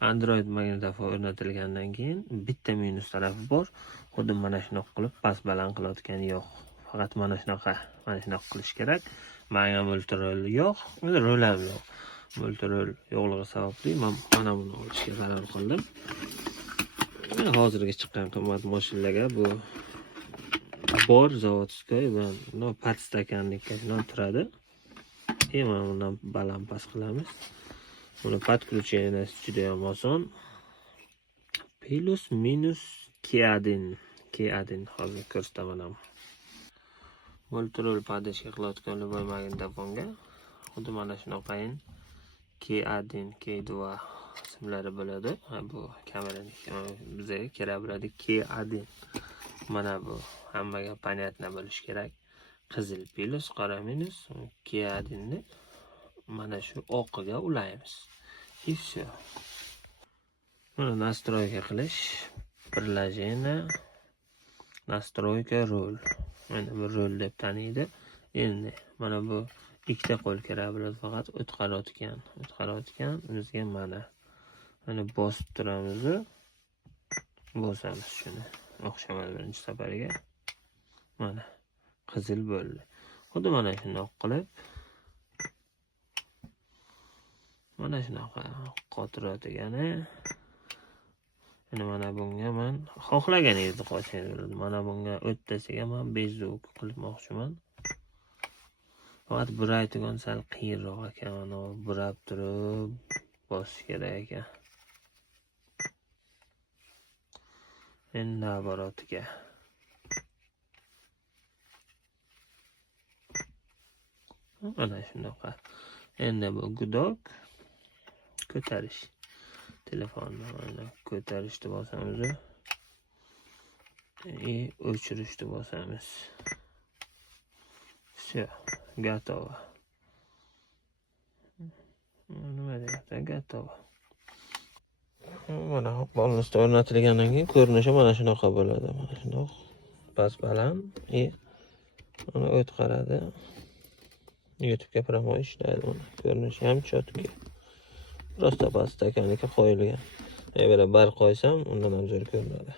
Android magnitofon o'rnatilgandan keyin bitta minus tarafi bor. Xuddi mana shunaqa qilib past baland qilayotgani yo'q. Faqat mana shunaqa qilish kerak. Menga multirol yo'q, rol ham yo'q. Multirol yo'qligi sababli men mana buni olishga qaror qildim. Hozirga chiqqan qimmat mashinalarga bu bor zavodskoy va podstakanlikka shundan turadi. Mana bundan baland past qilamiz. Buni podключенияsi juda ham oson. Plus minus K1 hozir ko'rsataman ham. Multirol podashka qilayotgan любой magnitofonga xuddi mana shunaqayin K1, K2 ismlari bo'ladi. Bu kameraning bizga kerak bo'ladi K1. Mana bu hammaga понятно bo'lishi kerak. Qizil plus, qora minus, K1 ni mana shu oqiga ulaymiz. И все. Buni настройка qilish, приложение, настройка rol. Mana bu rol deb taniydi. Endi mana bu ikkita qo'l kerak bo'ladi, faqat o'tqarayotgan bizga mana bosib turamiz. Bosamiz shuni. O'xshamadi birinchi safariga. Mana qizil bo'ldi. Xuddi mana shunday qilib mana shunaqa qotiratgani. Mana bunga men xohlaganingizni qo'yishingiz bo'ladi. Mana bunga o'ttasiga men bezuk qilmoqchiman. Faqat buraydigan sal qiyinroq ekan. Burab turib bosish kerak ekan. Endi nabarotiga. Mana shunaqa. Endi bu gudok ko'tarish. Telefonni mana ko'tarishni bosamiz. O'chirishni bosamiz. Все, готово. Nima deyapti? Готово. Mana bolnisda o'rnatilgandan keyin ko'rinishi mana shunaqa bo'ladi. Mana shunaqa past baland mana o't qaradi. YouTube'ga promo ishlaydi mana. Ko'rinishi ham chotki. Просто past stakanlikka qo'yilgan. Agar bar qo'ysam, undan ham zo'r ko'rinadi.